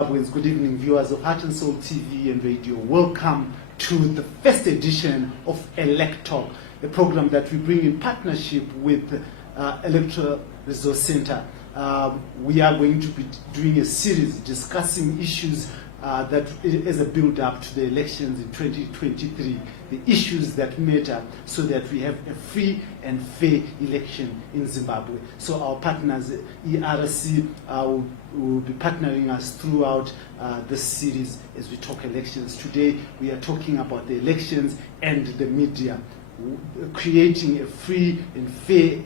Good evening, viewers of Heart and Soul TV and radio. Welcome to the first edition of ElecTalk, a program that we bring in partnership with Electoral Resource Center. We are going to be doing a series discussing issues that is a build-up to the elections in 2023, the issues that matter so that we have a free and fair election in Zimbabwe. So our partners, ERC, will be partnering us throughout this series as we talk elections. Today we are talking about the elections and the media, creating a free and fair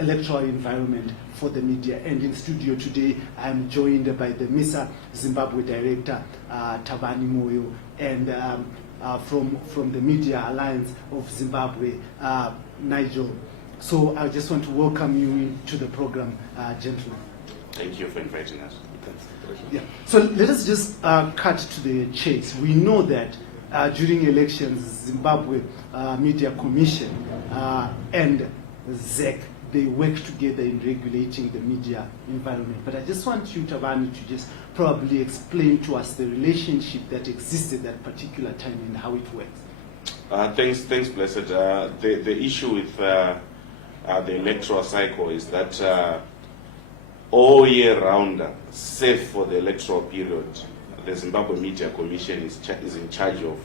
electoral environment for the media. And in studio today, I am joined by the MISA Zimbabwe Director, Tabani Moyo, and from the Media Alliance of Zimbabwe, Nigel. So I just want to welcome you into the program, gentlemen. Thank you for inviting us. Yeah. So let us just cut to the chase. We know that during elections, Zimbabwe Media Commission and ZEC, they work together in regulating the media environment. But I just want you, Tabani, to just probably explain to us the relationship that existed at that particular time and how it works. Thanks, Blessed. The issue with the electoral cycle is that all year round, save for the electoral period, the Zimbabwe Media Commission is in charge of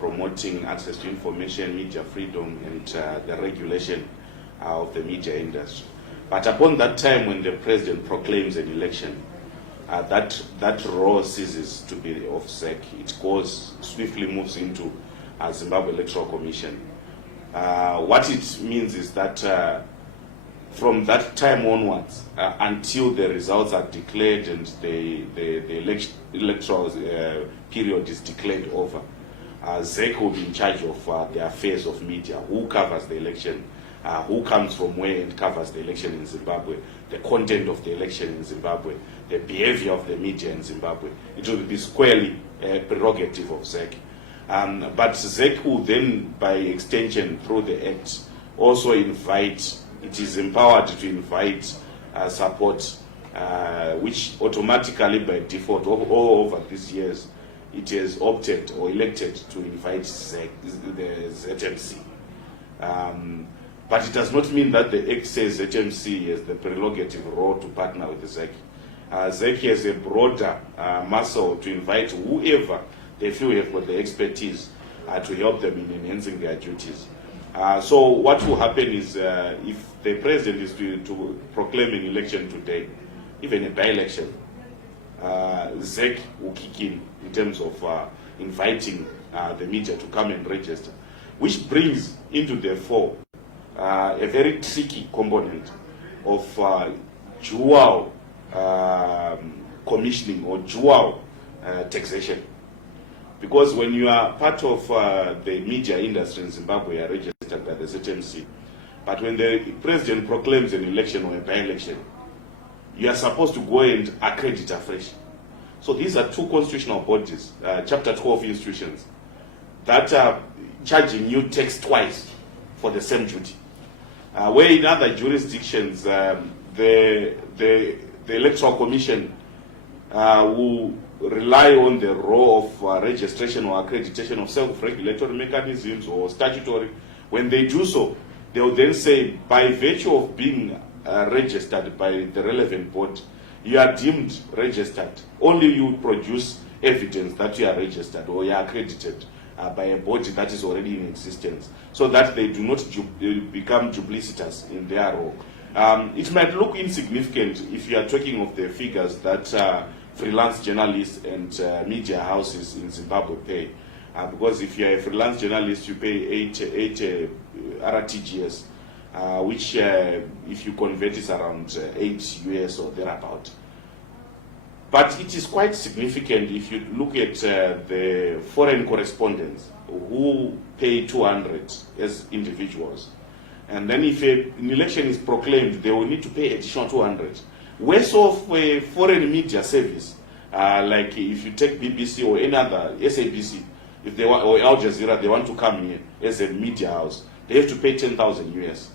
promoting access to information, media freedom, and the regulation of the media industry. But upon that time when the president proclaims an election, that role ceases to be of ZEC. It swiftly moves into Zimbabwe Electoral Commission. What it means is that from that time onwards, until the results are declared and the electoral period is declared over, ZEC will be in charge of the affairs of media, who covers the election, who comes from where and covers the election in Zimbabwe, the content of the election in Zimbabwe, the behavior of the media in Zimbabwe. It will be squarely a prerogative of ZEC. But ZEC will then, by extension through the Act, also it is empowered to invite support, which automatically by default, all over these years, it has opted or elected to invite ZEC, the ZMC. But it does not mean that the Act says ZMC has the prerogative role to partner with the ZEC. ZEC has a broader muscle to invite whoever they feel have got the expertise to help them in enhancing their duties. So what will happen is if the president is to proclaim an election today, even a by-election, ZEC will kick in terms of inviting the media to come and register, which brings into the fore a very tricky component of dual commissioning or dual taxation. Because when you are part of the media industry in Zimbabwe, you are registered by the ZMC. But when the president proclaims an election or a by-election, you are supposed to go and accredit afresh. So these are two constitutional bodies, Chapter 12 institutions, that are charging you tax twice for the same duty. Where in other jurisdictions, the Electoral Commission will rely on the role of registration or accreditation of self-regulatory mechanisms or statutory. When they do so, they will then say, by virtue of being registered by the relevant board, you are deemed registered. Only you produce evidence that you are registered or you are accredited by a body that is already in existence, so that they do not become duplicitous in their role. It might look insignificant if you are talking of the figures that freelance journalists and media houses in Zimbabwe pay. Because if you are a freelance journalist, you pay 8 RTGS, which if you convert is around 8 US or thereabout. But it is quite significant if you look at the foreign correspondents who pay 200 as individuals. And then if an election is proclaimed, they will need to pay additional 200. Worse off a foreign media service, like if you take BBC or any other, SABC, if they want, or Al Jazeera, they want to come here as a media house, they have to pay 10,000 US.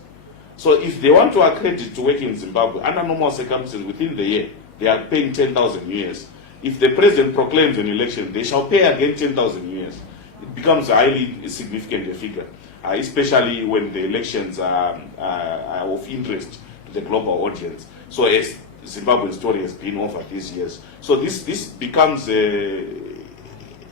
So if they want to accredit to work in Zimbabwe, under normal circumstances within the year, they are paying 10,000 US. If the president proclaims an election, they shall pay again 10,000 US. It becomes a highly significant figure, especially when the elections are of interest to the global audience. So as Zimbabwean story has been over these years. So this becomes an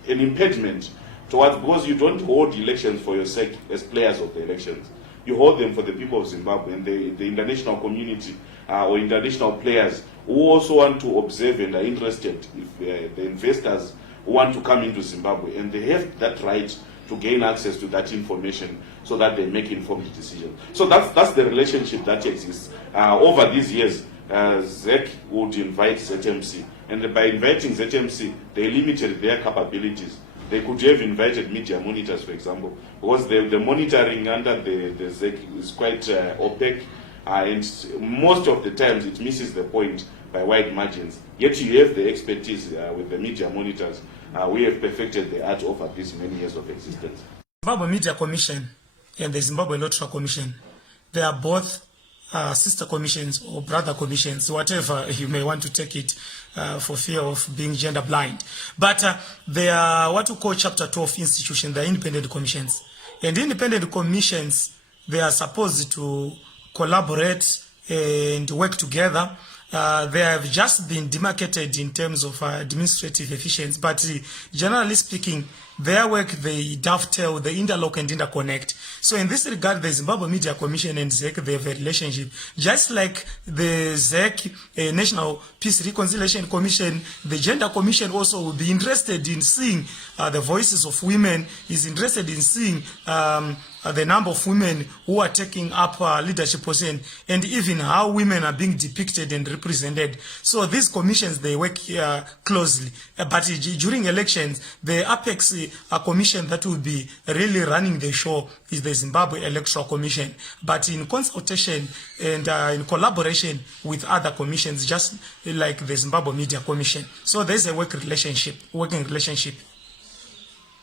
impediment towards, because you don't hold elections for your sake as players of the elections. You hold them for the people of Zimbabwe and the international community or international players who also want to observe and are interested, if the investors who want to come into Zimbabwe, and they have that right to gain access to that information so that they make informed decisions. So that's the relationship that exists. Over these years, ZEC would invite ZMC, and by inviting ZMC, they limited their capabilities. They could have invited media monitors, for example, because the monitoring under the ZEC is quite opaque, and most of the times it misses the point by wide margins. Yet you have the expertise with the media monitors. We have perfected the art over these many years of existence. Zimbabwe Media Commission and the Zimbabwe Electoral Commission, they are both sister commissions or brother commissions, whatever you may want to take it, for fear of being gender blind. But they are what we call Chapter 12 institutions. They are independent commissions. And independent commissions, they are supposed to collaborate and work together. They have just been demarcated in terms of administrative efficiency, but generally speaking, their work, they dovetail, they interlock and interconnect. So in this regard, the Zimbabwe Media Commission and ZEC, they have a relationship. Just like the ZEC, National Peace Reconciliation Commission, the Gender Commission also will be interested in seeing the voices of women, is interested in seeing the number of women who are taking up leadership positions, and even how women are being depicted and represented. So these commissions, they work closely. But during elections, the apex commission that will be really running the show is the Zimbabwe Electoral Commission, but in consultation and in collaboration with other commissions, just like the Zimbabwe Media Commission. So there's a working relationship.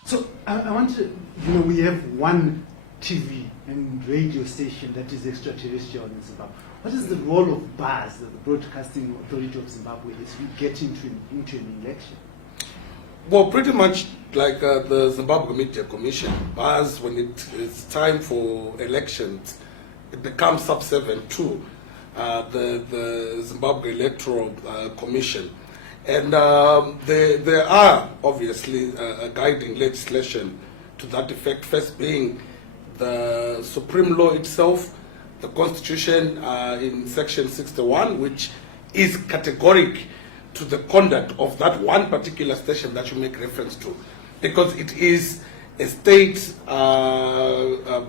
So I want to, we have one TV and radio station that is extraterrestrial in Zimbabwe. What is the role of BAS, the Broadcasting Authority of Zimbabwe, as we get into an election? Well, pretty much like the Zimbabwe Media Commission, BAS, when it's time for elections, it becomes subservient to the Zimbabwe Electoral Commission. And there are obviously a guiding legislation to that effect, first being the Supreme Law itself, the Constitution in Section 61, which is categoric to the conduct of that one particular station that you make reference to, because it is a state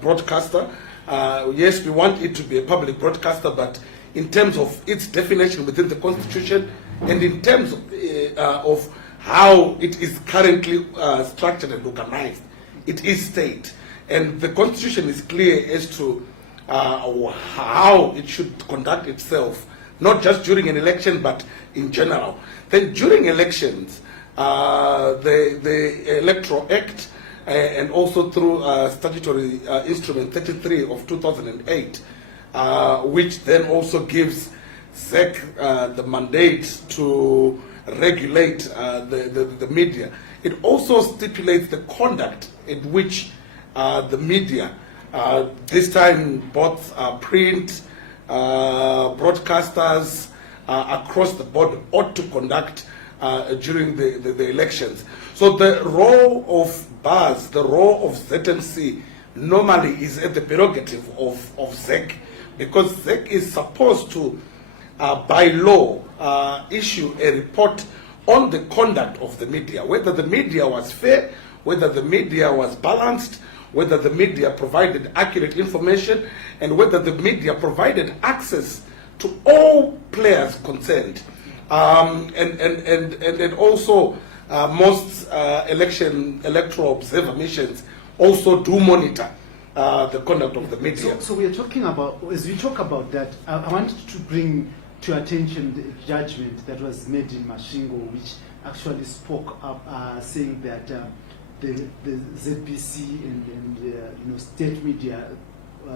broadcaster. Yes, we want it to be a public broadcaster, but in terms of its definition within the Constitution and in terms of how it is currently structured and organized, it is state. And the Constitution is clear as to how it should conduct itself, not just during an election, but in general. Then during elections, the Electoral Act and also through statutory instrument 33 of 2008, which then also gives ZEC the mandate to regulate the media. It also stipulates the conduct in which the media, this time both print, broadcasters across the board, ought to conduct during the elections. So the role of BAS, the role of ZMC, normally is at the prerogative of ZEC, because ZEC is supposed to, by law, issue a report on the conduct of the media, whether the media was fair, whether the media was balanced, whether the media provided accurate information, and whether the media provided access to all players concerned. And also most electoral observer missions also do monitor the conduct of the media. So we are talking about, as we talk about that, I wanted to bring to your attention the judgment that was made in Mashingo, which actually spoke up saying that the ZBC and state media,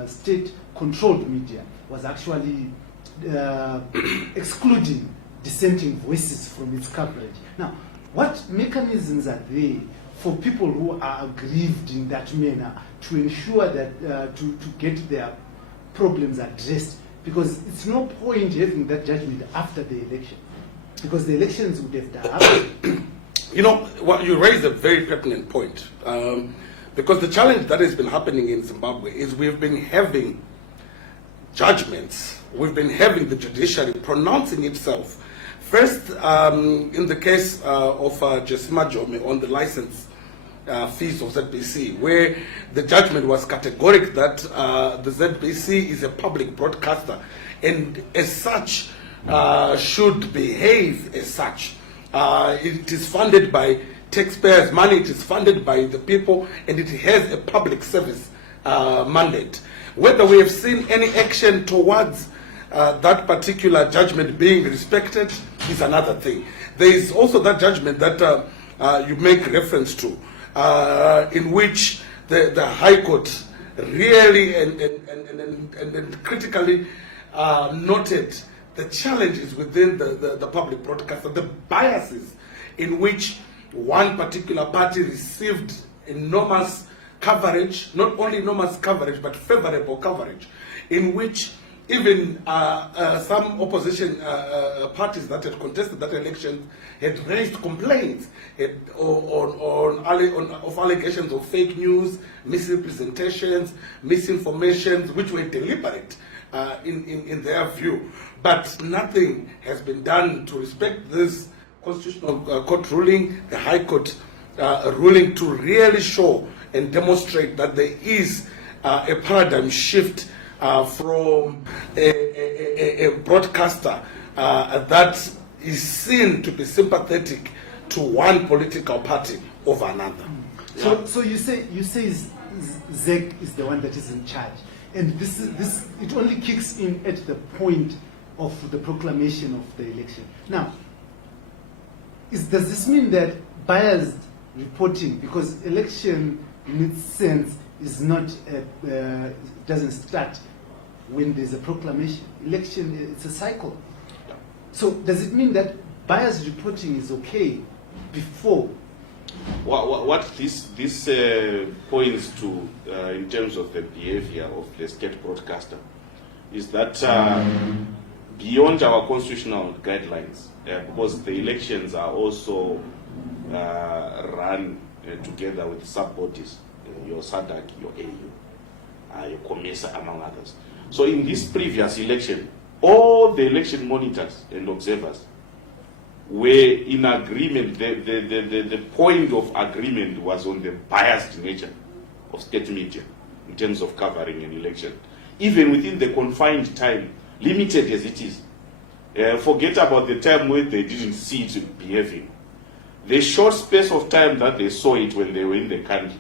state-controlled media, was actually excluding dissenting voices from its coverage. Now, what mechanisms are there for people who are aggrieved in that manner to ensure that to get their problems addressed? Because it's no point having that judgment after the election, because the elections would have happened. You know, well, you raised a very pertinent point, because the challenge that has been happening in Zimbabwe is we've been having judgments, we've been having the judiciary pronouncing itself. First, in the case of Jesima Jome on the license fees of ZBC, where the judgment was categoric that the ZBC is a public broadcaster and as such should behave as such. It is funded by taxpayers' money, it is funded by the people, and it has a public service mandate. Whether we have seen any action towards that particular judgment being respected is another thing. There is also that judgment that you make reference to, in which the High Court really and critically noted the challenges within the public broadcaster, the biases in which one particular party received enormous coverage, not only enormous coverage, but favorable coverage, in which even some opposition parties that had contested that election had raised complaints of allegations of fake news, misrepresentations, misinformation, which were deliberate in their view. But nothing has been done to respect this constitutional court ruling, the High Court ruling, to really show and demonstrate that there is a paradigm shift from a broadcaster that is seen to be sympathetic to one political party over another. So you say ZEC is the one that is in charge, and this it only kicks in at the point of the proclamation of the election. Now, does this mean that biased reporting, because election in its sense is not doesn't start when there's a proclamation. Election, it's a cycle. So does it mean that biased reporting is okay before? What this points to in terms of the behavior of the state broadcaster is that beyond our constitutional guidelines, because the elections are also run together with sub-bodies, your SADC, your AU, your COMESA, among others. So in this previous election, all the election monitors and observers were in agreement. The point of agreement was on the biased nature of state media in terms of covering an election, even within the confined time, limited as it is. Forget about the time where they didn't see it behaving. The short space of time that they saw it when they were in the country,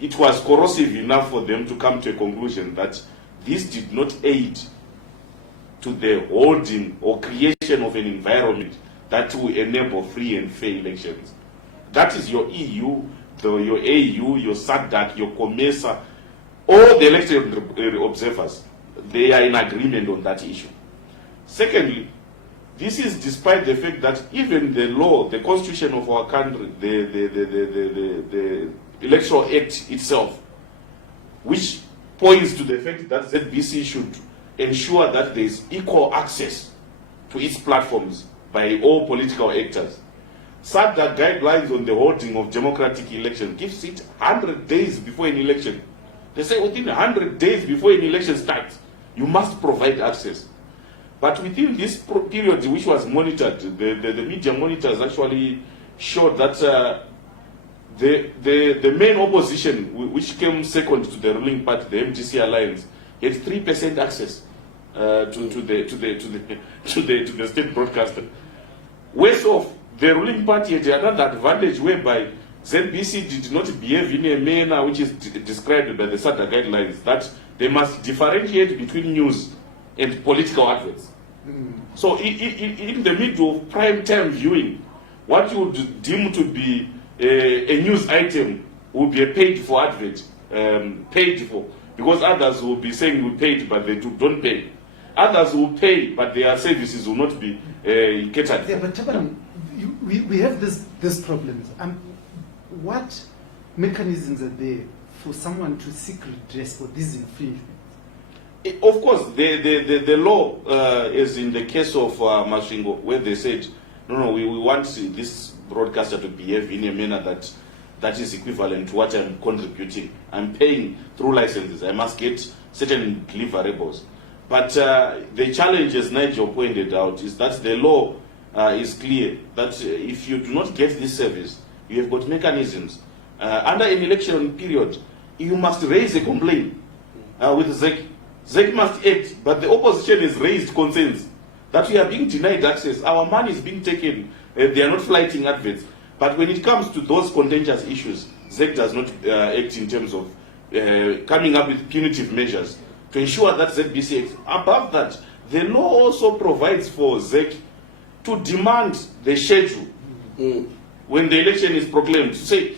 it was corrosive enough for them to come to a conclusion that this did not aid to the holding or creation of an environment that will enable free and fair elections. That is your EU, your AU, your SADC, your COMESA, all the election observers, they are in agreement on that issue. Secondly, this is despite the fact that even the law, the constitution of our country, the Electoral Act itself, which points to the fact that ZBC should ensure that there is equal access to its platforms by all political actors. SADC guidelines on the holding of democratic elections gives it 100 days before an election. They say within 100 days before an election starts, you must provide access. But within this period which was monitored, the media monitors actually showed that the main opposition, which came second to the ruling party, the MTC Alliance, had 3% access to the state broadcaster. Whereas of the ruling party had another advantage whereby ZBC did not behave in a manner which is described by the SADC guidelines, that they must differentiate between news and political adverts. So in the middle of prime time viewing, what you would deem to be a news item will be a paid for advert, paid for, because others will be saying we paid but they don't pay. Others will pay, but their services will not be catered. Yeah, but Taban, we have this problems. What mechanisms are there for someone to seek redress for these infringements? Of course, the law, as in the case of Mashingo, where they said, no, we want this broadcaster to behave in a manner that is equivalent to what I'm contributing. I'm paying through licenses. I must get certain deliverables. But the challenge, as Nigel pointed out, is that the law is clear that if you do not get this service, you have got mechanisms. Under an election period, you must raise a complaint with ZEC. ZEC must act, but the opposition has raised concerns that we are being denied access. Our money is being taken. They are not flighting adverts. But when it comes to those contentious issues, ZEC does not act in terms of coming up with punitive measures to ensure that ZBC acts. Above that, the law also provides for ZEC to demand the schedule when the election is proclaimed. To say,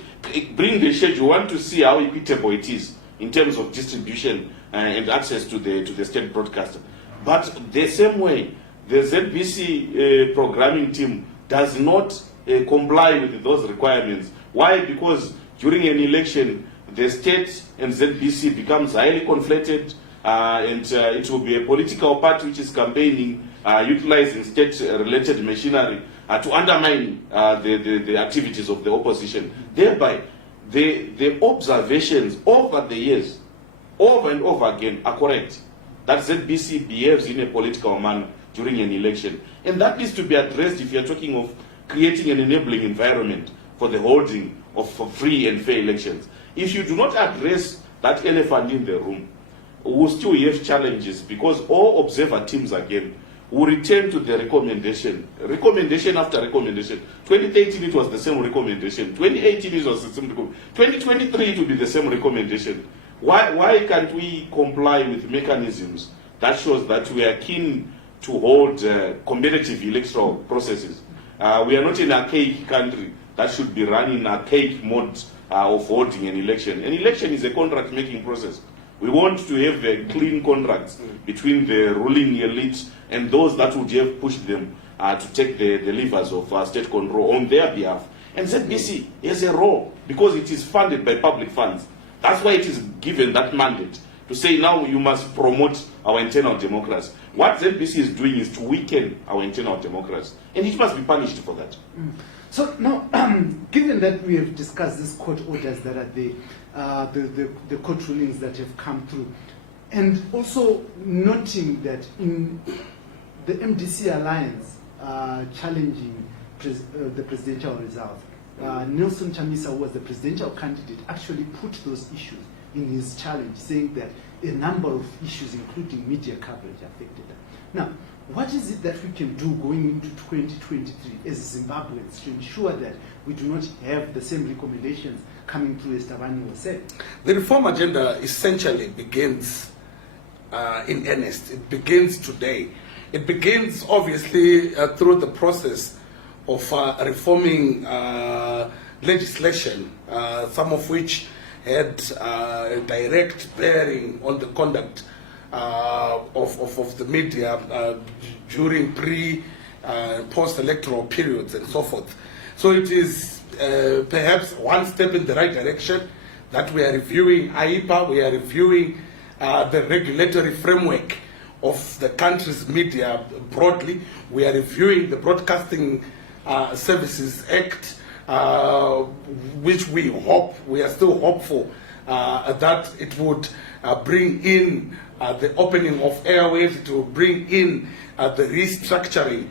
bring the schedule. We want to see how equitable it is in terms of distribution and access to the state broadcaster. But the same way, the ZBC programming team does not comply with those requirements. Why? Because during an election, the state and ZBC becomes highly conflated, and it will be a political party which is campaigning, utilizing state-related machinery to undermine the activities of the opposition. Thereby, the observations over the years, over and over again, are correct, that ZBC behaves in a political manner during an election. And that needs to be addressed if you're talking of creating an enabling environment for the holding of free and fair elections. If you do not address that elephant in the room, we'll still have challenges, because all observer teams again will return to the recommendation after recommendation. 2013 it was the same recommendation. 2018 it was the same recommendation. 2023 it will be the same recommendation. Why can't we comply with mechanisms that shows that we are keen to hold competitive electoral processes? We are not an archaic country that should be running archaic mode of holding an election. An election is a contract-making process. We want to have a clean contracts between the ruling elite and those that would have pushed them to take the levers of state control on their behalf. And ZBC has a role because it is funded by public funds. That's why it is given that mandate to say now you must promote our internal democracy. What ZBC is doing is to weaken our internal democracy, and it must be punished for that. So now, given that we have discussed these court orders that are there, the court rulings that have come through, and also noting that in the MDC alliance challenging the presidential results, Nelson Chamisa, who was the presidential candidate, actually put those issues in his challenge, saying that a number of issues, including media coverage, affected them. Now, what is it that we can do going into 2023 as Zimbabweans to ensure that we do not have the same recommendations coming through, as Tabani was saying? The reform agenda essentially begins in earnest. It begins today. It begins obviously through the process of reforming legislation, some of which had direct bearing on the conduct of the media during post-electoral periods and so forth. So it is perhaps one step in the right direction that we are reviewing AIPA, we are reviewing the regulatory framework of the country's media broadly, we are reviewing the Broadcasting Services Act, which we are still hopeful that it would bring in the opening of airwaves, to bring in the restructuring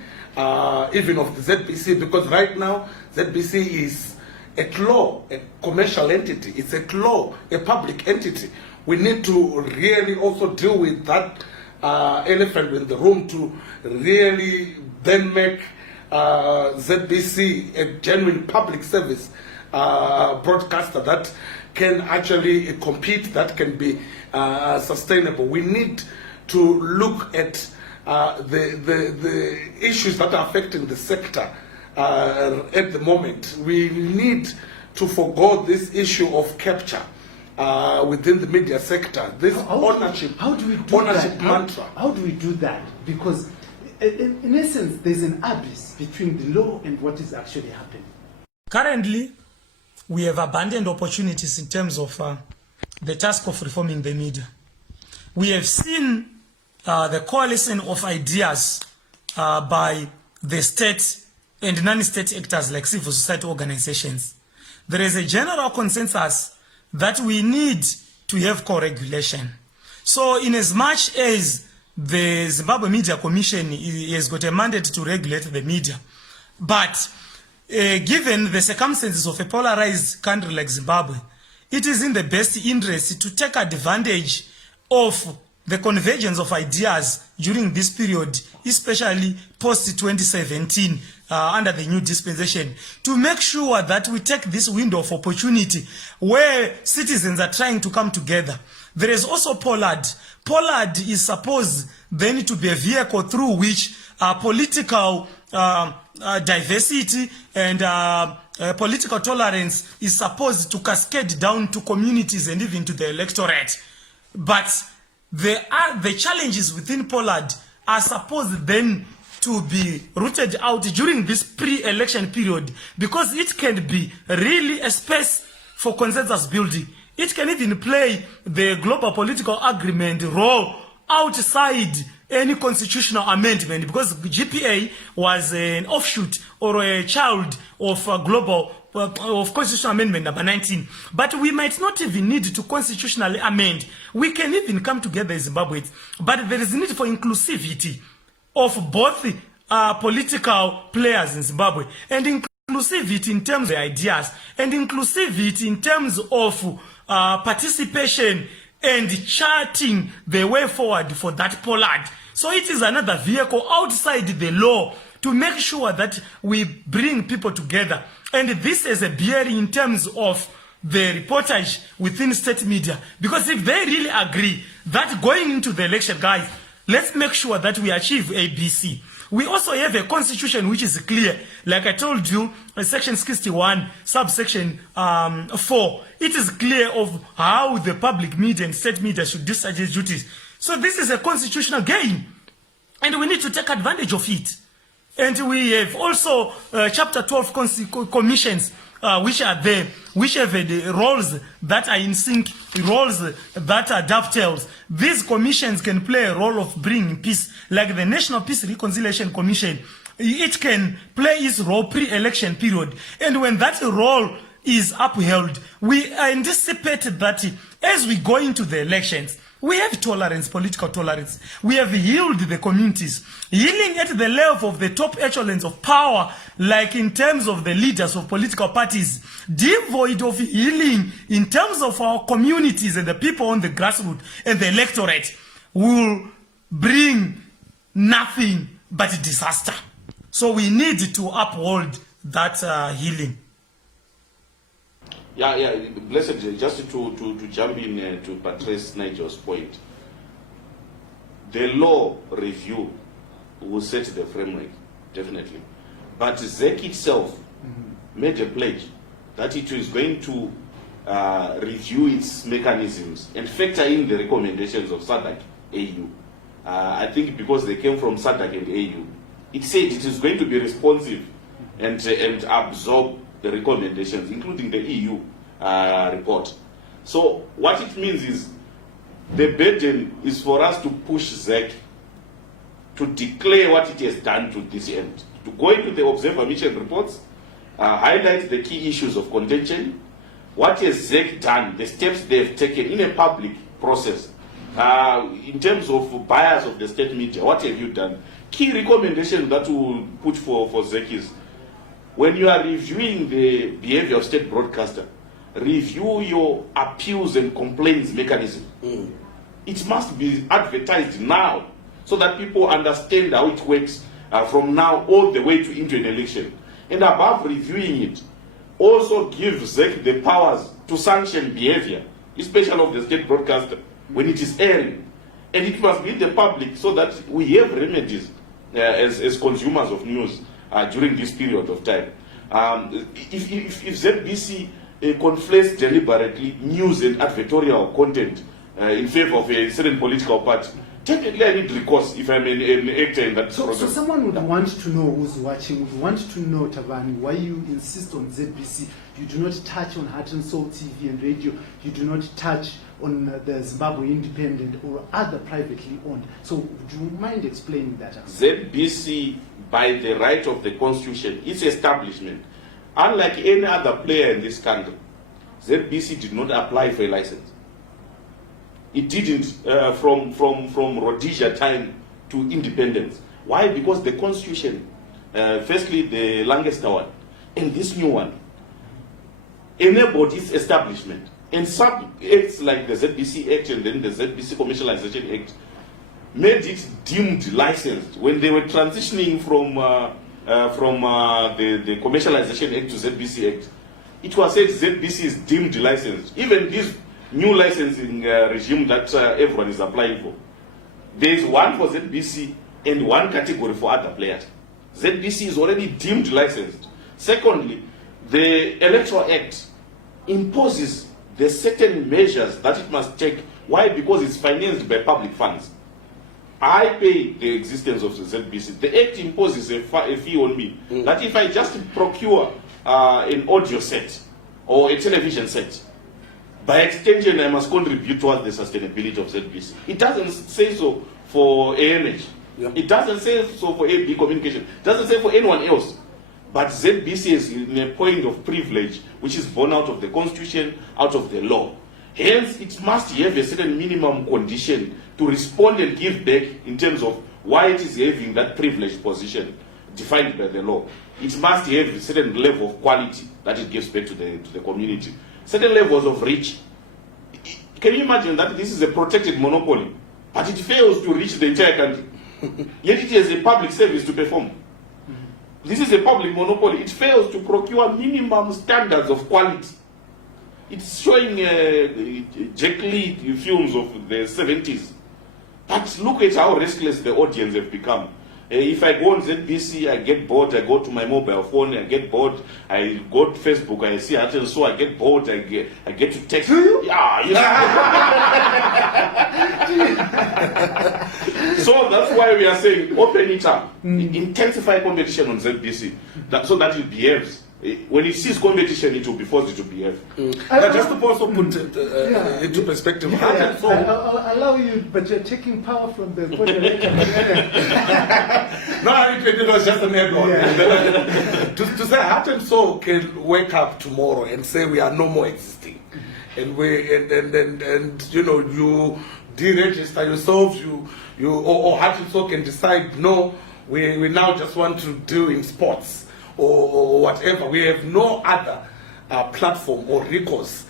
even of the ZBC, because right now ZBC is a law, a commercial entity, it's a law, a public entity. We need to really also deal with that elephant in the room to really then make ZBC a genuine public service broadcaster that can actually compete, that can be sustainable. We need to look at the issues that are affecting the sector at the moment. We need to forgo this issue of capture. within the media sector. This ownership mantra. How do we do that? Because in essence, there's an abyss between the law and what is actually happening. Currently, we have abundant opportunities in terms of the task of reforming the media. We have seen the coalition of ideas by the state and non-state actors like civil society organizations. There is a general consensus that we need to have co-regulation. So in as much as the Zimbabwe Media Commission has got a mandate to regulate the media, but given the circumstances of a polarized country like Zimbabwe, it is in the best interest to take advantage of the convergence of ideas during this period, especially post-2017, under the new dispensation, to make sure that we take this window of opportunity where citizens are trying to come together. There is also Pollard. Pollard is supposed then to be a vehicle through which political diversity and political tolerance is supposed to cascade down to communities and even to the electorate. But the challenges within Pollard are supposed then to be rooted out during this pre-election period, because it can be really a space for consensus building. It can even play the global political agreement role outside any constitutional amendment, because GPA was an offshoot or a child of global of constitutional amendment number 19. But we might not even need to constitutionally amend. We can even come together as Zimbabweans. But there is need for inclusivity of both political players in Zimbabwe, and inclusivity in terms of ideas, and inclusivity in terms of participation and charting the way forward for that Pollard. So it is another vehicle outside the law to make sure that we bring people together. And this is a bearing in terms of the reportage within state media. Because if they really agree that going into the election, guys, let's make sure that we achieve ABC. We also have a constitution which is clear. Like I told you, section 61, subsection 4. It is clear of how the public media and state media should discharge its duties. So this is a constitutional game, and we need to take advantage of it. And we have also chapter 12 commissions which are there, which have the roles that are in sync, roles that are dovetails. These commissions can play a role of bringing peace, like the National Peace Reconciliation Commission. It can play its role pre-election period. And when that role is upheld, we anticipate that as we go into the elections, we have tolerance, political tolerance. We have healed the communities. Healing at the level of the top echelons of power, like in terms of the leaders of political parties, devoid of healing in terms of our communities and the people on the grassroots and the electorate, will bring nothing but disaster. So we need to uphold that healing. Yeah, Blessed, just to jump in to buttress Nigel's point. The law review will set the framework, definitely. But ZEC itself made a pledge that it is going to review its mechanisms and factor in the recommendations of SADC AU. I think because they came from SADC and AU, it said it is going to be responsive and absorb the recommendations, including the EU report. So what it means is the burden is for us to push ZEC to declare what it has done to this end, to go into the observer mission reports, highlight the key issues of contention, what has ZEC done, the steps they've taken in a public process, in terms of bias of the state media, what have you done? Key recommendation that we will put for ZEC is, when you are reviewing the behavior of state broadcaster, review your appeals and complaints mechanism. It must be advertised now so that people understand how it works from now all the way to into an election. And above reviewing it, also give ZEC the powers to sanction behavior, especially of the state broadcaster when it is airing. And it must be the public so that we have remedies as consumers of news during this period of time. If ZBC conflates deliberately news and advertorial content in favor of a certain political party, technically I need recourse if I'm an actor in that program. So someone would want to know, who's watching, would want to know, Tabani, why you insist on ZBC. You do not touch on Heart and Soul TV and radio. You do not touch on the Zimbabwe Independent or other privately owned. So would you mind explaining that? ZBC, by the right of the Constitution, its establishment, unlike any other player in this country, ZBC did not apply for a license. It didn't from Rhodesia time to independence. Why? Because the Constitution, firstly the Lancaster one, and this new one, enabled its establishment. And some acts like the ZBC Act and then the ZBC Commercialization Act made it deemed licensed when they were transitioning from the Commercialization Act to ZBC Act. It was said ZBC is deemed licensed. Even this new licensing regime that everyone is applying for, there is one for ZBC and one category for other players. ZBC is already deemed licensed. Secondly, the Electoral Act imposes the certain measures that it must take. Why? Because it's financed by public funds. I pay the existence of the ZBC. The Act imposes a fee on me that if I just procure an audio set or a television set, by extension I must contribute towards the sustainability of ZBC. It doesn't say so for ANH. Yeah. It doesn't say so for AB Communication. It doesn't say for anyone else. But ZBC is in a point of privilege which is born out of the Constitution, out of the law. Hence, it must have a certain minimum condition to respond and give back in terms of why it is having that privileged position defined by the law. It must have a certain level of quality that it gives back to the community. Certain levels of reach. Can you imagine that this is a protected monopoly, but it fails to reach the entire country? Yet it has a public service to perform. This is a public monopoly. It fails to procure minimum standards of quality. It's showing Jack Lee films of the 70s. But look at how restless the audience have become. If I go on ZBC, I get bored. I go to my mobile phone, I get bored. I go to Facebook, I see Heart and Soul, I get bored. I get to text. Do you? Yeah. So that's why we are saying open it up, intensify competition on ZBC, so that it behaves. When it sees competition, it will be forced to behave. Now, just to also put it into perspective, Heart and Soul. I'll allow you, but you're taking power from the coordinator. No, it was just an add-on. To say Heart and Soul can wake up tomorrow and say we are no more existing, and you know, you deregister yourselves, or Heart and Soul can decide no, we now just want to do in sports. Or whatever. We have no other platform or recourse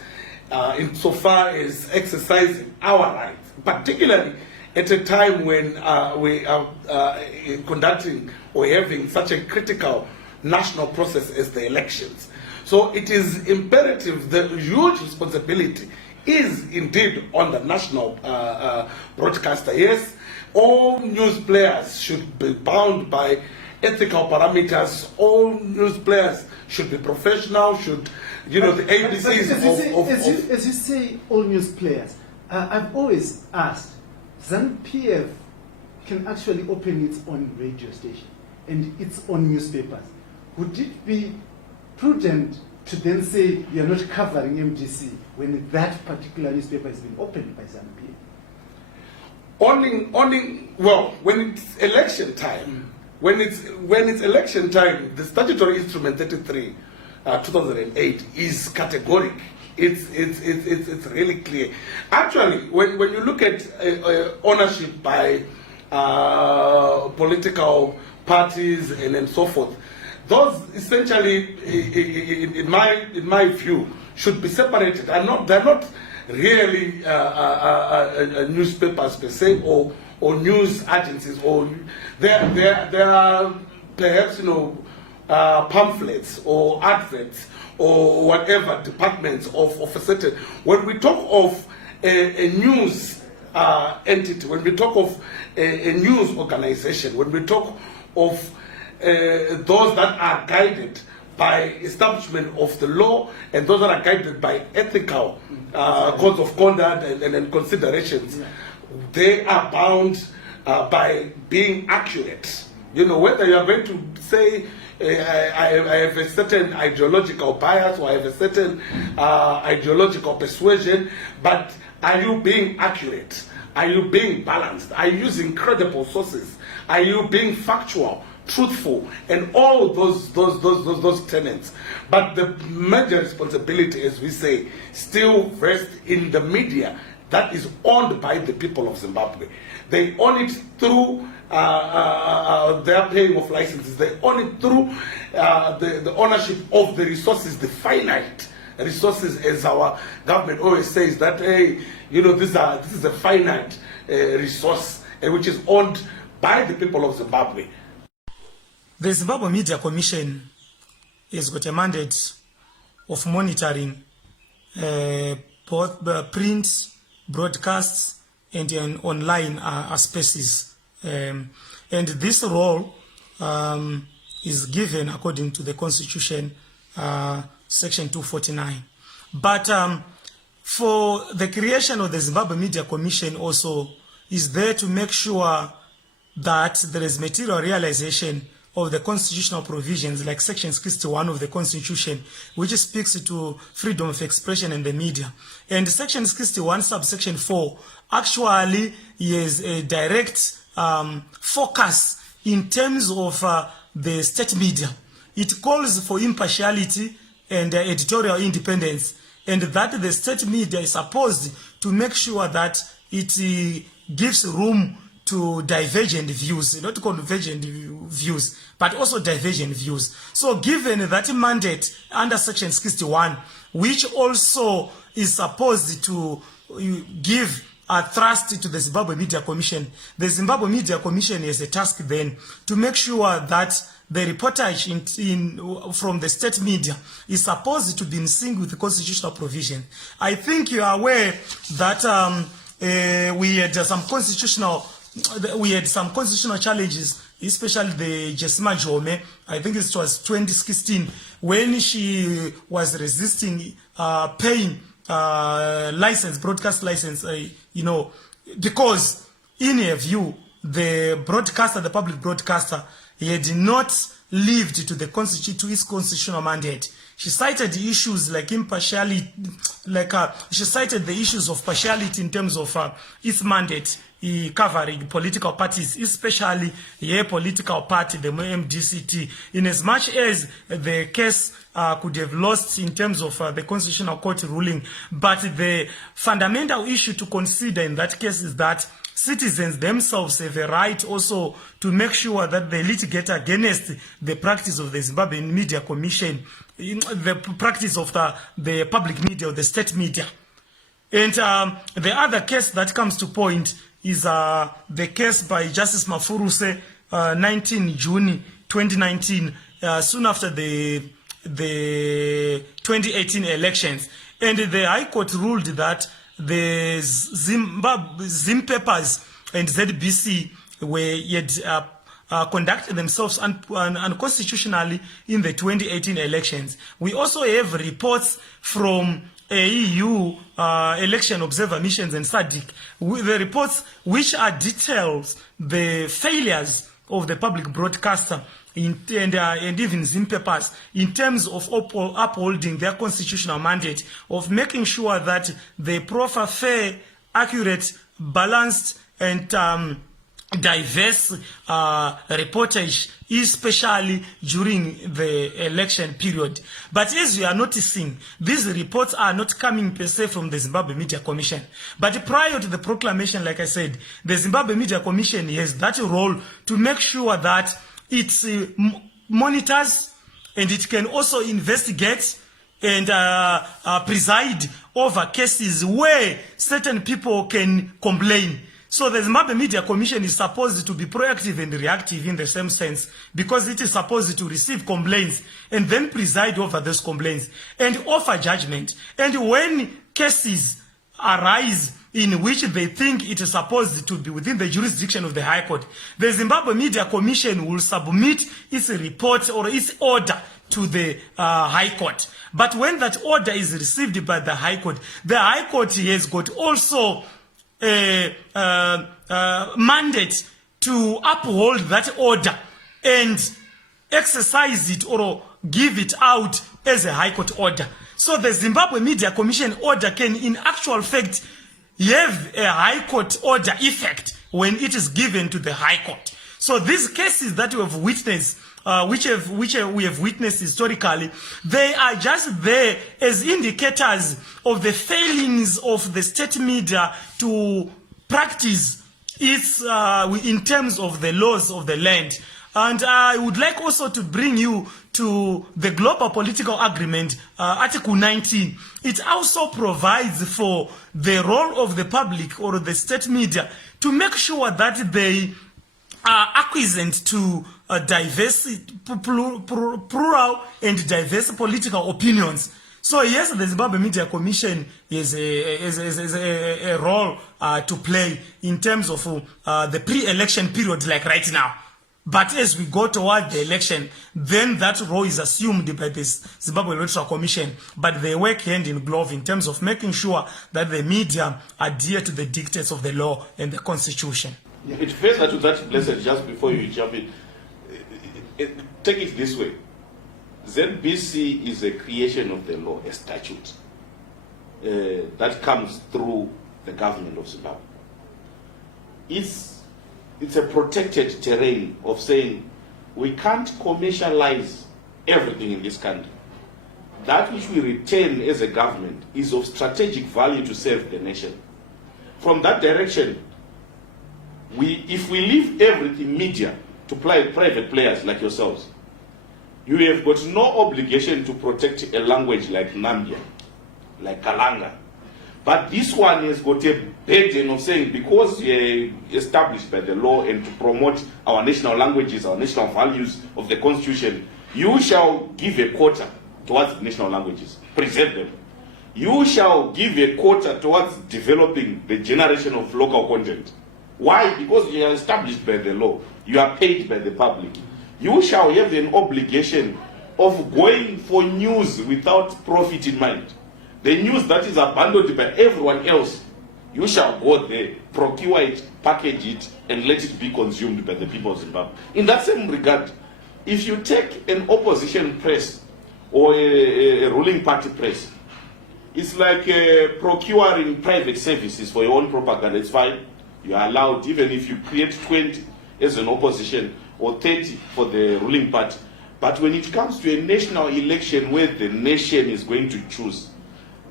insofar as exercising our rights, particularly at a time when we are conducting or having such a critical national process as the elections. So it is imperative, the huge responsibility is indeed on the national broadcaster. Yes, all news players should be bound by ethical parameters. All news players should be professional, should, you know, the ABCs as you say, all news players. I've always asked, ZANU-PF can actually open its own radio station and its own newspapers. Would it be prudent to then say you're not covering MDC when that particular newspaper has been opened by ZANU-PF? Only, well, when it's election time, when it's election time, the statutory instrument 33, 2008 is categoric. It's really clear. Actually, when you look at ownership by political parties and so forth, those essentially, in my view, should be separated. They're not really newspapers per se or news agencies, or there are perhaps, you know, pamphlets or adverts or whatever departments of a certain. When we talk of a news entity, when we talk of a news organization, when we talk of those that are guided by establishment of the law, and those that are guided by ethical codes of conduct and considerations. They are bound by being accurate. You know, whether you are going to say I have a certain ideological bias or I have a certain ideological persuasion, but are you being accurate? Are you being balanced? Are you using credible sources? Are you being factual, truthful, and all those tenets? But the major responsibility, as we say, still rests in the media that is owned by the people of Zimbabwe. They own it through their paying of licenses. They own it through the ownership of the resources, the finite resources, as our government always says that, hey, you know, this is a finite resource which is owned by the people of Zimbabwe. The Zimbabwe Media Commission has got a mandate of monitoring both print, broadcasts, and online spaces. And this role is given according to the Constitution, Section 249. But for the creation of the Zimbabwe Media Commission also is there to make sure that there is material realization of the constitutional provisions like Section 61 of the Constitution, which speaks to freedom of expression in the media. And Section 61, subsection 4, actually is a direct focus in terms of the state media. It calls for impartiality and editorial independence, and that the state media is supposed to make sure that it gives room to divergent views, not convergent views, but also divergent views. So given that mandate under Section 61, which also is supposed to give a thrust to the Zimbabwe Media Commission, the Zimbabwe Media Commission has a task then to make sure that the reportage from the state media is supposed to be in sync with the constitutional provision. I think you are aware that we had some constitutional challenges, especially the Jesima Jome. I think it was 2016 when she was resisting paying broadcast license, you know, because in her view, the public broadcaster, he had not lived to its constitutional mandate. She cited issues like impartiality, she cited the issues of partiality in terms of its mandate covering political parties, especially a political party, the MDCT, in as much as the case could have lost in terms of the Constitutional Court ruling. But the fundamental issue to consider in that case is that citizens themselves have a right also to make sure that they litigate against the practice of the Zimbabwe Media Commission, the practice of the public media or the state media. And the other case that comes to point is the case by Justice Mafuruse, 19 June 2019, soon after the 2018 elections. And the High Court ruled that the Zim Papers and ZBC had conducted themselves unconstitutionally in the 2018 elections. We also have reports from AEU, election observer missions, and SADC, the reports which are details the failures of the public broadcaster and even Zim Papers in terms of upholding their constitutional mandate of making sure that they proffer fair, accurate, balanced, and diverse reportage, especially during the election period. But as you are noticing, these reports are not coming per se from the Zimbabwe Media Commission. But prior to the proclamation, like I said, the Zimbabwe Media Commission has that role to make sure that it monitors and it can also investigate and preside over cases where certain people can complain. So the Zimbabwe Media Commission is supposed to be proactive and reactive in the same sense, because it is supposed to receive complaints and then preside over those complaints and offer judgment. And when cases arise in which they think it is supposed to be within the jurisdiction of the High Court, the Zimbabwe Media Commission will submit its report or its order to the High Court. But when that order is received by the High Court has got also a mandate to uphold that order and exercise it or give it out as a High Court order. So the Zimbabwe Media Commission order can in actual fact have a High Court order effect when it is given to the High Court. So these cases that we have witnessed, we have witnessed historically, they are just there as indicators of the failings of the state media to practice its in terms of the laws of the land. And I would like also to bring you to the Global Political Agreement, Article 19. It also provides for the role of the public or the state media to make sure that they are acquiescent to diverse, plural and diverse political opinions. So yes, the Zimbabwe Media Commission is a role to play in terms of the pre-election period like right now. But as we go toward the election, then that role is assumed by the Zimbabwe Electoral Commission. But they work hand in glove in terms of making sure that the media adhere to the dictates of the law and the constitution. Yeah. It further to that, Blessed, just before you jump in, take it this way. ZBC is a creation of the law, a statute that comes through the government of Zimbabwe. It's a protected terrain of saying we can't commercialize everything in this country. That which we retain as a government is of strategic value to serve the nation. From that direction, if we leave everything media to private players like yourselves, you have got no obligation to protect a language like Nambia, like Kalanga. But this one has got a burden of saying, because we are established by the law and to promote our national languages, our national values of the Constitution, you shall give a quota towards the national languages, preserve them. You shall give a quota towards developing the generation of local content. Why? Because you are established by the law. You are paid by the public. You shall have an obligation of going for news without profit in mind. The news that is abandoned by everyone else, you shall go there, procure it, package it, and let it be consumed by the people of Zimbabwe. In that same regard, if you take an opposition press or a ruling party press, it's like procuring private services for your own propaganda. It's fine. You are allowed, even if you create 20 as an opposition or 30 for the ruling party. But when it comes to a national election where the nation is going to choose,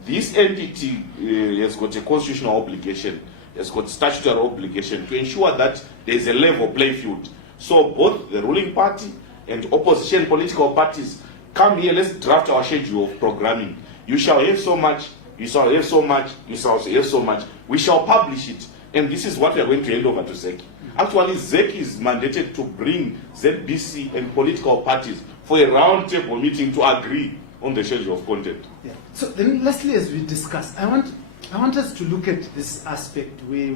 this entity has got a constitutional obligation, has got statutory obligation to ensure that there is a level playing field. So both the ruling party and opposition political parties come here, let's draft our schedule of programming. You shall have so much, you shall have so much, you shall have so much. We shall publish it. And this is what we are going to hand over to ZEC. Actually, ZEC is mandated to bring ZBC and political parties for a round-table meeting to agree on the schedule of content. Yeah. So then, lastly, as we discuss, I want us to look at this aspect where,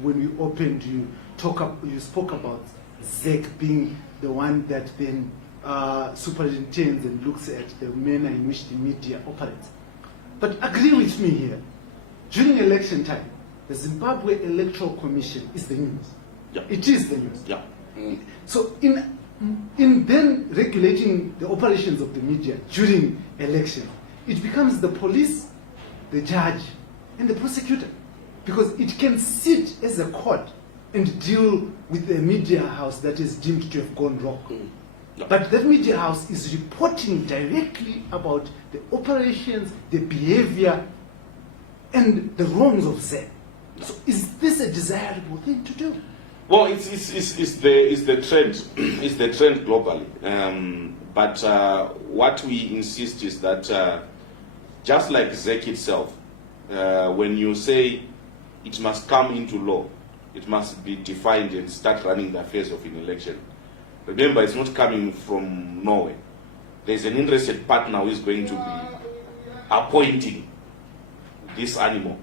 when we opened, you spoke about ZEC being the one that then superintends and looks at the manner in which the media operates. But agree with me here. During election time, the Zimbabwe Electoral Commission is the news. Yeah. It is the news. Yeah. So in then regulating the operations of the media during election, it becomes the police, the judge, and the prosecutor, because it can sit as a court and deal with a media house that is deemed to have gone wrong. Yeah. But that media house is reporting directly about the operations, the behavior, and the wrongs of ZEC. So is this a desirable thing to do? Well, it's the trend. It's the trend globally. But what we insist is that just like ZEC itself, when you say it must come into law, it must be defined and start running the affairs of an election. Remember, it's not coming from nowhere. There's an interested partner who is going to be appointing this animal.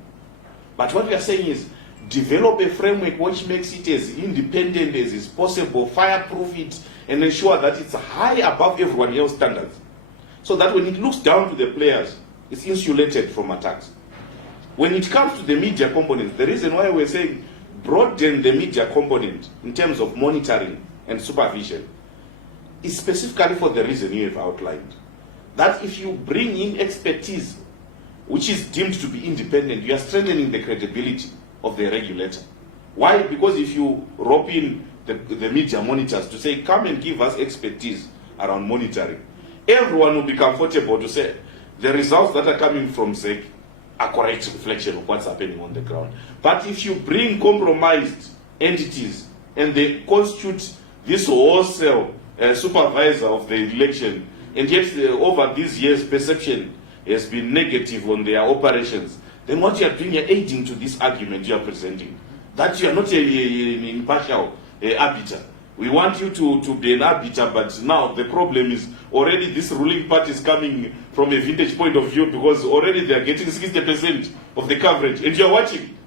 But what we are saying is, develop a framework which makes it as independent as is possible, fireproof it, and ensure that it's high above everyone else's standards. so that when it looks down to the players, it's insulated from attacks. When it comes to the media component, the reason why we're saying broaden the media component in terms of monitoring and supervision is specifically for the reason you have outlined. That if you bring in expertise which is deemed to be independent, you are strengthening the credibility of the regulator. Why? Because if you rope in the media monitors to say, come and give us expertise around monitoring, everyone will be comfortable to say the results that are coming from ZEC are correct reflection of what's happening on the ground. But if you bring compromised entities and they constitute this wholesale supervisor of the election, and yet over these years perception has been negative on their operations, then what you are doing, you're aiding to this argument you are presenting, that you are not an impartial arbiter. We want you to be an arbiter, but now the problem is already this ruling party is coming from a vintage point of view, because already they are getting 60% of the coverage, and you are watching.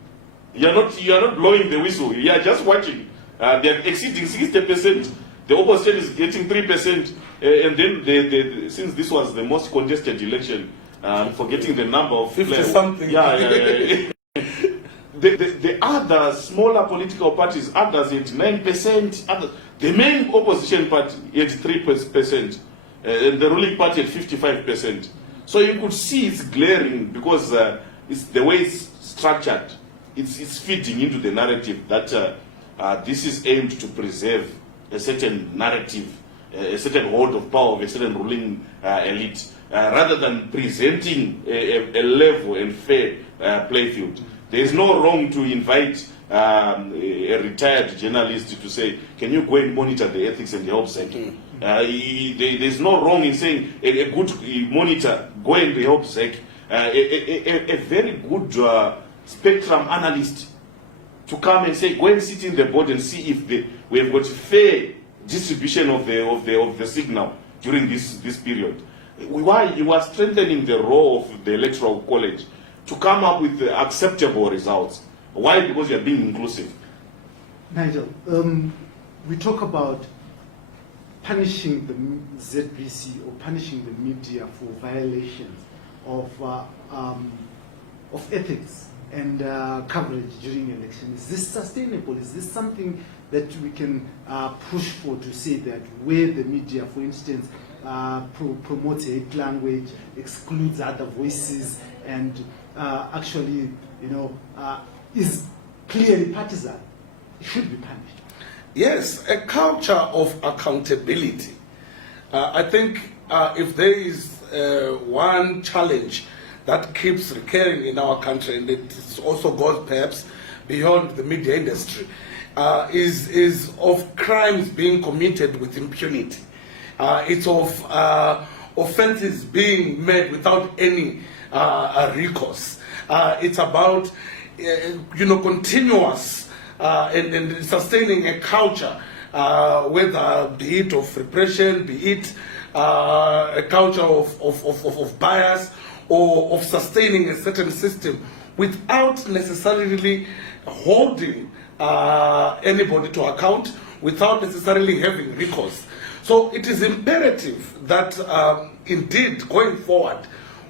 You are not blowing the whistle. You are just watching. They are exceeding 60%. The opposition is getting 3%, and then since this was the most contested election, forgetting the number of 50 something. Yeah. The other smaller political parties, others at 9%, the main opposition party at 3%, and the ruling party at 55%. So you could see it's glaring, because it's the way it's structured. It's feeding into the narrative that this is aimed to preserve a certain narrative, a certain hold of power of a certain ruling elite, rather than presenting a level and fair playfield. There is no wrong to invite a retired journalist to say, can you go and monitor the ethics and the health sector? There's no wrong in saying a good monitor, go and help SEC. A very good spectrum analyst to come and say, go and sit in the board and see if we have got fair distribution of the signal during this period. Why? You are strengthening the role of the Electoral College to come up with acceptable results. Why? Because you are being inclusive. Nigel, we talk about punishing the ZBC or punishing the media for violations of ethics and coverage during elections. Is this sustainable? Is this something that we can push for, to say that where the media, for instance, promotes hate language, excludes other voices, and actually, is clearly partisan, it should be punished? Yes, a culture of accountability. I think if there is one challenge that keeps recurring in our country, and it also goes perhaps beyond the media industry, is of crimes being committed with impunity. It's of offenses being made without any recourse. It's about continuous and sustaining a culture, whether be it of repression, be it a culture of bias, or of sustaining a certain system without necessarily holding anybody to account, without necessarily having recourse. So it is imperative that indeed going forward,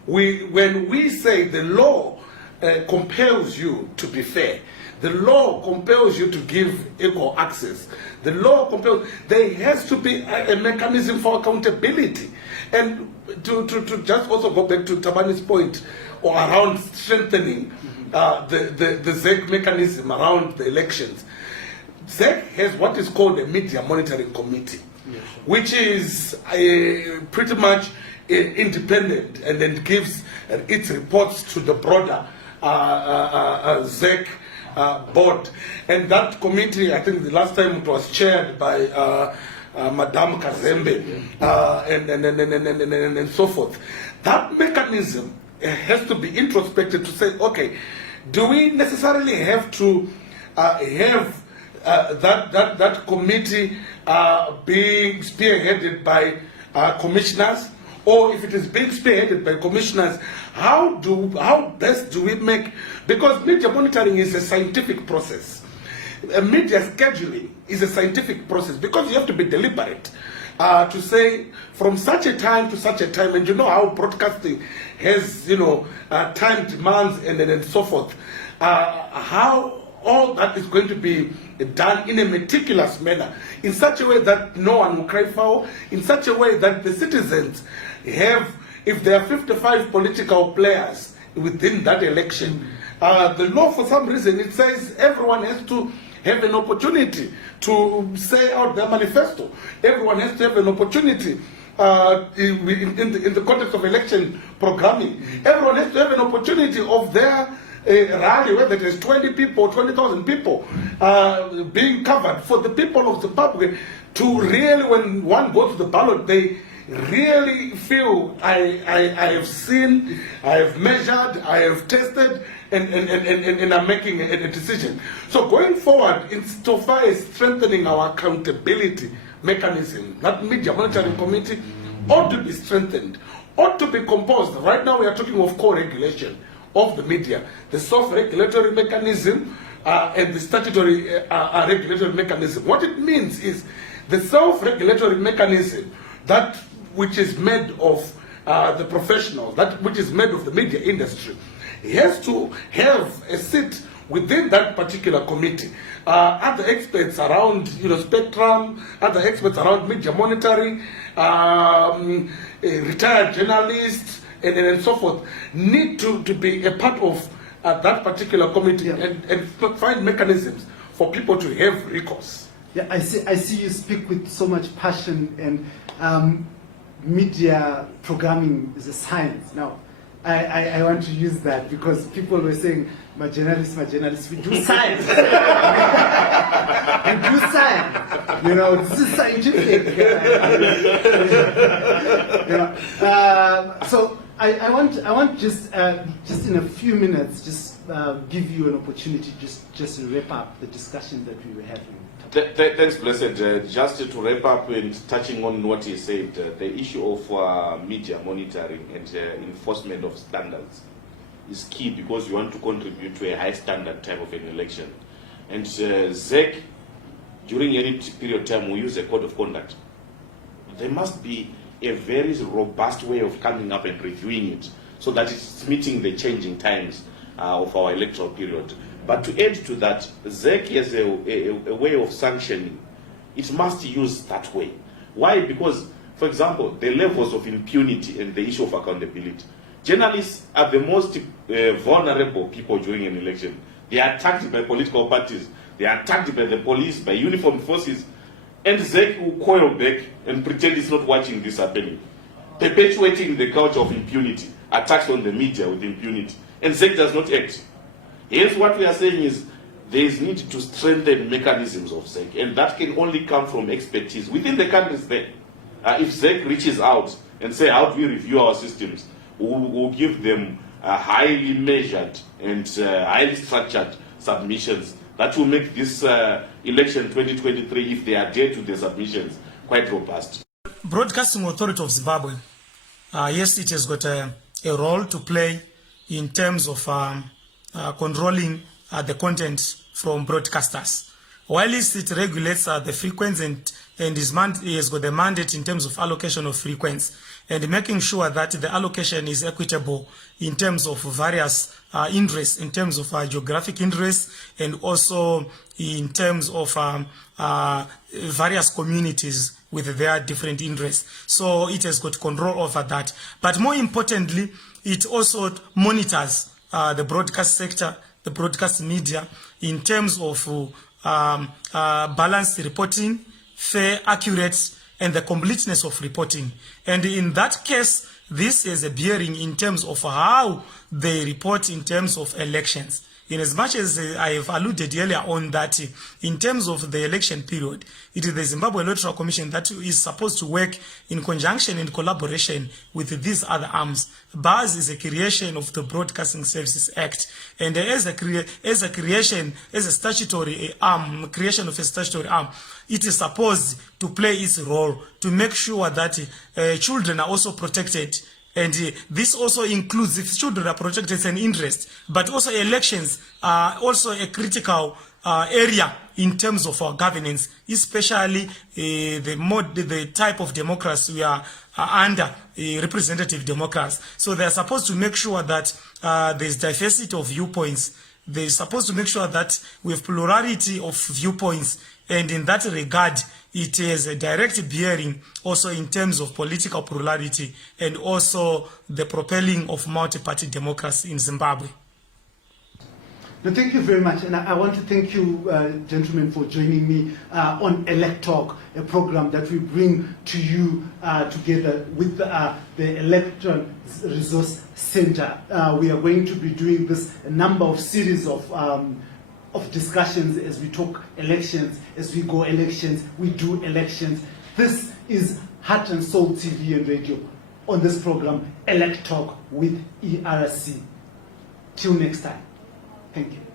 when we say the law compels you to be fair, the law compels you to give equal access, the law compels, there has to be a mechanism for accountability. And to just also go back to Tabani's point or around strengthening the ZEC mechanism around the elections, ZEC has what is called a media monitoring committee, which is pretty much independent, and then gives its reports to the broader ZEC board. And that committee, I think the last time it was chaired by Madame Kazembe, and so forth. That mechanism has to be introspected to say, okay, do we necessarily have to have that committee being spearheaded by commissioners? Or if it is being spearheaded by commissioners, how best do we make, because media monitoring is a scientific process. Media scheduling is a scientific process, because you have to be deliberate. to say from such a time to such a time, and you know how broadcasting has, time demands and so forth, how all that is going to be done in a meticulous manner, in such a way that no one will cry foul, in such a way that the citizens have, if there are 55 political players within that election, the law for some reason, it says everyone has to have an opportunity to say out their manifesto. Everyone has to have an opportunity in the context of election programming. Everyone has to have an opportunity of their rally, whether it is 20 people, 20,000 people being covered, for the people of Zimbabwe to really, when one goes to the ballot, they really feel I have seen, I have measured, I have tested, and I'm making a decision. So going forward, insofar as strengthening our accountability mechanism, that media monitoring committee ought to be strengthened, ought to be composed. Right now we are talking of co-regulation of the media, the self-regulatory mechanism and the statutory regulatory mechanism. What it means is the self-regulatory mechanism, that which is made of the professionals, that which is made of the media industry, has to have a seat within that particular committee. Other experts around spectrum, other experts around media monitoring, retired journalists, and so forth, need to be a part of that particular committee, and find mechanisms for people to have recourse. Yeah, I see you speak with so much passion, and media programming is a science. Now, I want to use that because people were saying, my journalists, we do science. We do science. This is scientific. So I want just in a few minutes, just give you an opportunity just to wrap up the discussion that we were having. Thanks, Blessed. Just to wrap up and touching on what he said, the issue of media monitoring and enforcement of standards is key, because you want to contribute to a high standard type of an election. And ZEC, during any period of time, we use a code of conduct. There must be a very robust way of coming up and reviewing it so that it's meeting the changing times of our electoral period. But to add to that, ZEC has a way of sanctioning. It must use that way. Why? Because, for example, the levels of impunity and the issue of accountability. Journalists are the most vulnerable people during an election. They are attacked by political parties. They are attacked by the police, by uniformed forces. And ZEC will coil back and pretend it's not watching this happening, perpetuating the culture of impunity, attacks on the media with impunity. And ZEC does not act. Hence, what we are saying is there is need to strengthen mechanisms of ZEC, and that can only come from expertise within the countries there. If ZEC reaches out and say, how do we review our systems, we'll give them highly measured and highly structured submissions that will make this election 2023, if they adhere to the submissions, quite robust. Broadcasting Authority of Zimbabwe, yes, it has got a role to play in terms of controlling the content from broadcasters. While it regulates the frequency and has got the mandate in terms of allocation of frequency and making sure that the allocation is equitable in terms of various interests, in terms of geographic interests, and also in terms of various communities with their different interests. So it has got control over that. But more importantly, it also monitors the broadcast sector, the broadcast media, in terms of balanced reporting, fair, accurate, and the completeness of reporting. And in that case, this is a bearing in terms of how they report in terms of elections. In as much as I have alluded earlier on that in terms of the election period, it is the Zimbabwe Electoral Commission that is supposed to work in conjunction and collaboration with these other arms. BAS is a creation of the Broadcasting Services Act, and as a statutory arm, creation of a statutory arm, it is supposed to play its role to make sure that children are also protected. And this also includes, if children are protected, it's an interest, but also elections are also a critical area in terms of our governance, especially the type of democracy we are under, representative democracy. So they are supposed to make sure that there's diversity of viewpoints. They're supposed to make sure that we have plurality of viewpoints, and in that regard, it has a direct bearing also in terms of political plurality and also the propelling of multi-party democracy in Zimbabwe. No, thank you very much, and I want to thank you, gentlemen, for joining me on ElecTalk, a program that we bring to you together with the Electoral Resource Center. We are going to be doing a number of series of discussions as we talk elections, as we go elections, we do elections. This is Heart and Soul TV and Radio on this program, ElecTalk with ERC. Till next time. Thank you.